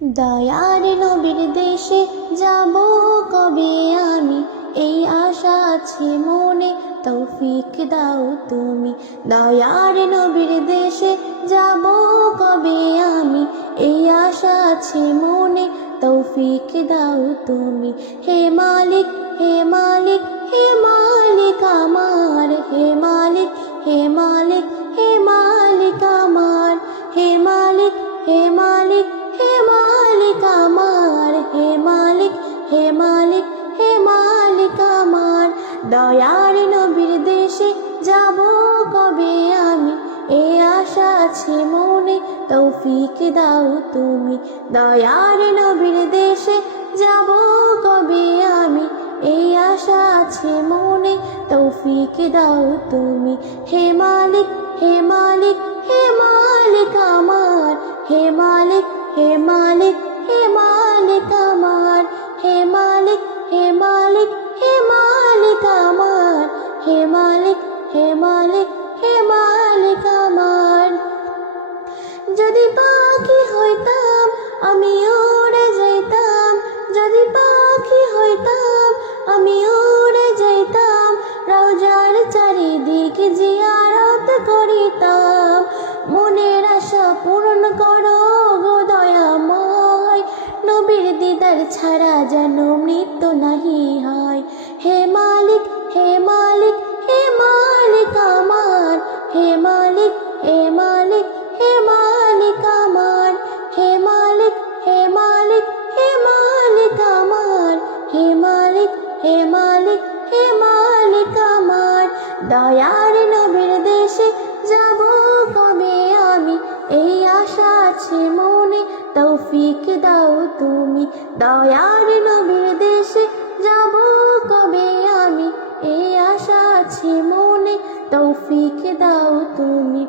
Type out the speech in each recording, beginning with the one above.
দয়ার নবীর দেশে যাব কবে আমি, এই আশা আছে মনে, তৌফিক দাও তুমি। দয়ার নবীর দেশে যাব কবে আমি, এই আশা আছে মনে, তৌফিক দাও তুমি। হে মালিক, হে মালিক, হে মালিক আমার, হে মালিক, হে মালিক, হে মালিক আমার, হে মালিক, হে মালিক, হে মালিক আমার, হে মালিক, হে মালিক, হে মালিক আমার। দয়ার নবীর দেশে যাব কবে আমি, এ আশা আছে মনে, তৌফিক দাও তুমি। দয়ার নবীর দেশে যাব কবে আমি, এই আশা আছে মনে, তৌফিক দাও তুমি। হে মালিক, হে মালিক, হে মালিক আমার, হে মালিক, হে মালিক, হে মালিক আমার, হে মালিক, হে মালিক, হে মালিক আমার, হে মালিক, হে মালিক, হে মালিক আমার। যদি পাখি হইতাম আমি উড়ে যাইতাম, যদি পাখি হইতাম আমি উড়ে যাইতাম, রওজার চারিদিকে জিয়ারত করিতাম। মনের আশা পূরণ করো গো দয়াময়, নবীর দিদার ছাড়া যেন মৃত্যু নাহি হয়। হে মালিক, হে মালিক, হে মালিক আমার, হে মালিক, হে মালিক, হে মালিক আমার, হে মালিক, হে মালিক, হে মালিক আমার, হে মালিক, হে মালিক, হে মালিক আমার। দয়ার নবীর দেশে যাব কবে আমি, এই আশা আছে মনে, তৌফিক দাও তুমি। দয়ার নবীর দেশে যাব কবে আমি, এই আশা আছে মনে, তৌফিক দাও তুমি।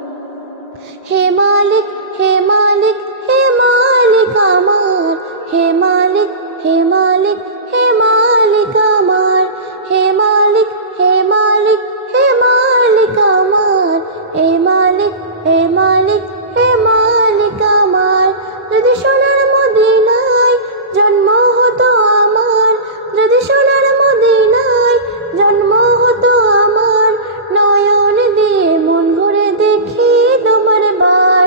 হে মালিক, হে মালিক, হে মালিক আমার, হে মালিক, হে মালিক, হে মালিক আমার, হে মালিক, হে মালিক, হে মালিক আমার, হে মালিক, হে মালিক, হে মালিক আমার। যদি সোনার মদিনায় জন্ম হতো আমার, যদি সোনার মদিনায় জন্ম হতো আমার, নয়ন দিয়ে মন ভরে দেখি তোমার বার।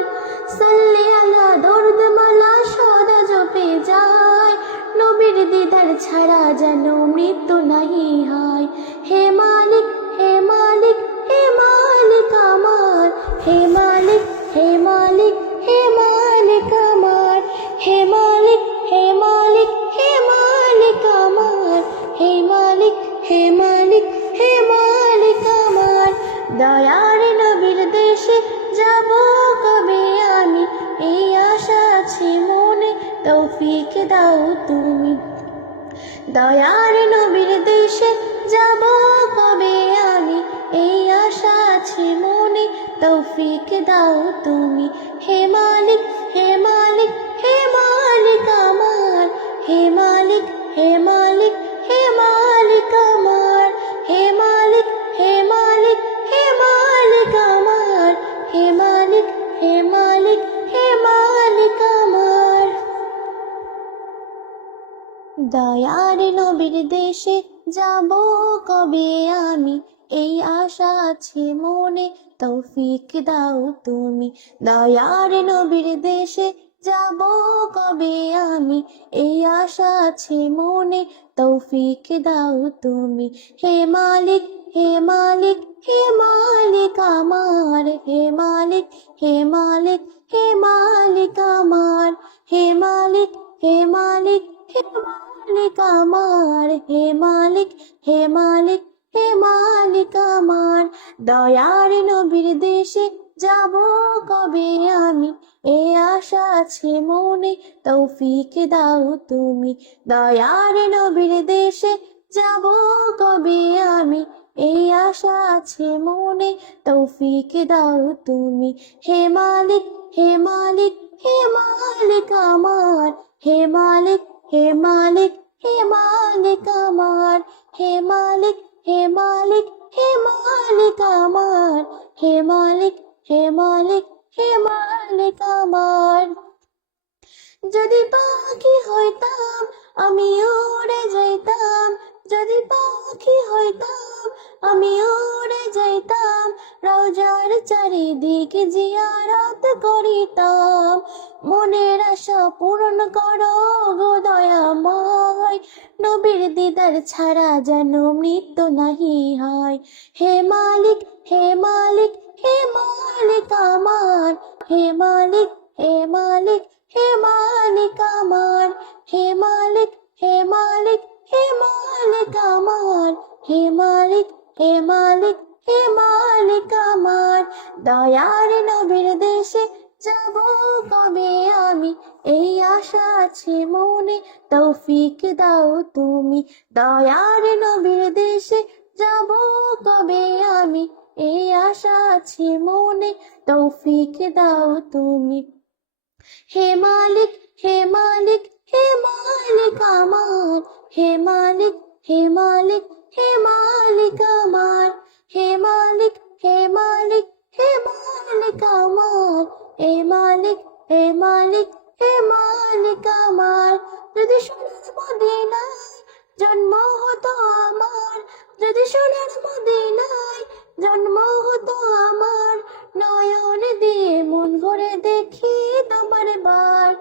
সাল্লি আলা দরুদ মালা সদা জপে যায়, নবীর দিদার ছাড়া যেন মৃত্যু নাহি হয়। হে মালিক, হে মালিক, হে মালিক আমার, হে মালিক, হে মালিক, হে মালিক আমার, হে মালিক, হে মালিক, হে মালিক আমার, হে মালিক, হে মালিক, হে মালিক আমার। দয়ার নবীর দেশে যাব কবে আমি, এই আশা আছে মনে, তৌফিক দাও তুমি। দয়ার নবীর দেশে যাব কবে আমি, এই আশা আছে মনে, তৌফিক দাও তুমি। হে মালিক, হে মালিক, হে মালিক আমার, হে মালিক, হে মালিক, হে মালিক আমার, হে মালিক, হে মালিক, হে মালিক আমার, হে মালিক, হে মালিক, হে মালিক আমার। দয়ার নবীর দেশে যাব কবে আমি, এই আশা আছে মনে, তৌফিক দাও তুমি। দয়ার নবীর দেশে যাব কবে আমি, এই আশা আছে মনে, তৌফিক দাও তুমি। হে মালিক, হে মালিক, হে মালিক আমার, হে মালিক, হে মালিক, হে মালিক আমার, হে মালিক, হে মালিক, হে মালিক আমার, হে মালিক, হে মালিক, হে মালিক আমার। দয়ার নবীর দেশে যাব কবে আমি, এ আশা আছে মনে, তৌফিক দাও তুমি। দয়ার নবীর দেশে যাব কবে আমি, এই আশা আছে মনে, তৌফিক দাও তুমি। হে মালিক, হে মালিক, হে মালিক আমার, হে মালিক, হে মালিক, হে মালিক আমার, হে মালিক, হে মালিক, হে মালিক আমার, হে মালিক, হে মালিক, হে মালিক আমার। যদি পাখি হইতাম আমি উড়ে যাইতাম, যদি পাখি হইতাম আমি উড়ে যাইতাম, রওজার চারিদিকে জিয়ারত করিতাম। মনের আশা পূরণ করো গো দয়াময়, নবীর দিদার ছাড়া যেন মৃত্যু নাহি হয়। হে মালিক, হে মালিক, হে মালিক আমার, হে মালিক, হে মালিক, হে মালিক আমার, হে মালিক, হে মালিক, হে মালিক আমার, হে মালিক, হে মালিক, হে মালিক আমার। দয়ার নবীর দেশে যাব কবে আমি, এই আশা আছে মনে, তৌফিক দাও তুমি। দয়ার নবীর দেশে যাব কবে আমি, এই আশা আছে মনে, তৌফিক দাও তুমি। হে মালিক, হে মালিক, হে মালিক আমার, হে মালিক, হে মালিক, হে মালিক আমার, হে মালিক, হে মালিক, হে মালিক আমার, হে মালিক, হে মালিক, হে মালিক আমার। যদি সোনার মদিনায় জন্ম হতো আমার, যদি সোনার মদিনায় জন্ম হতো আমার, নয়ন দিয়ে মন ভরে দেখি তোমার বার।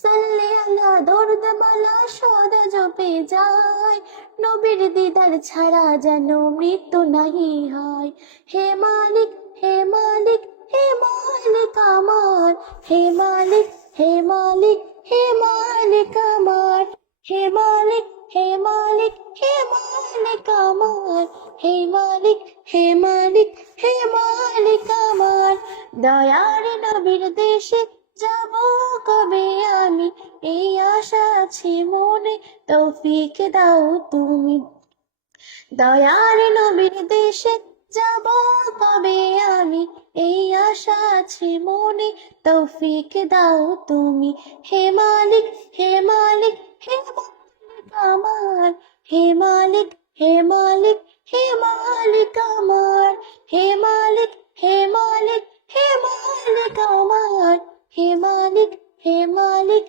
সাল্লে আলা দরুদ মালা সদা জপে যায়, নবীর দিদার ছাড়া যেন মৃত্যু নাহি হয়। হে মালিক, হে মালিক, হে মালিক আমার, হে মালিক, হে মালিক, হে মালিক আমার, হে মালিক, হে মালিক, হে মালিক আমার, হে মালিক, হে মালিক, হে মালিক আমার। দয়ার নবীর দেশে যাব কবে আমি, এই আশা আছে মনে, তৌফিক দাও তুমি। দয়ার নবীর দেশে যাব কবে আমি, এই আশা আছে মনে, তৌফিক দাও তুমি। হে মালিক, হে মালিক, হে মালিক আমার, হে মালিক, হে মালিক, হে মালিক আমার, হে মালিক, হে মালিক, হে মালিক আমার, হে মালিক, হে মালিক,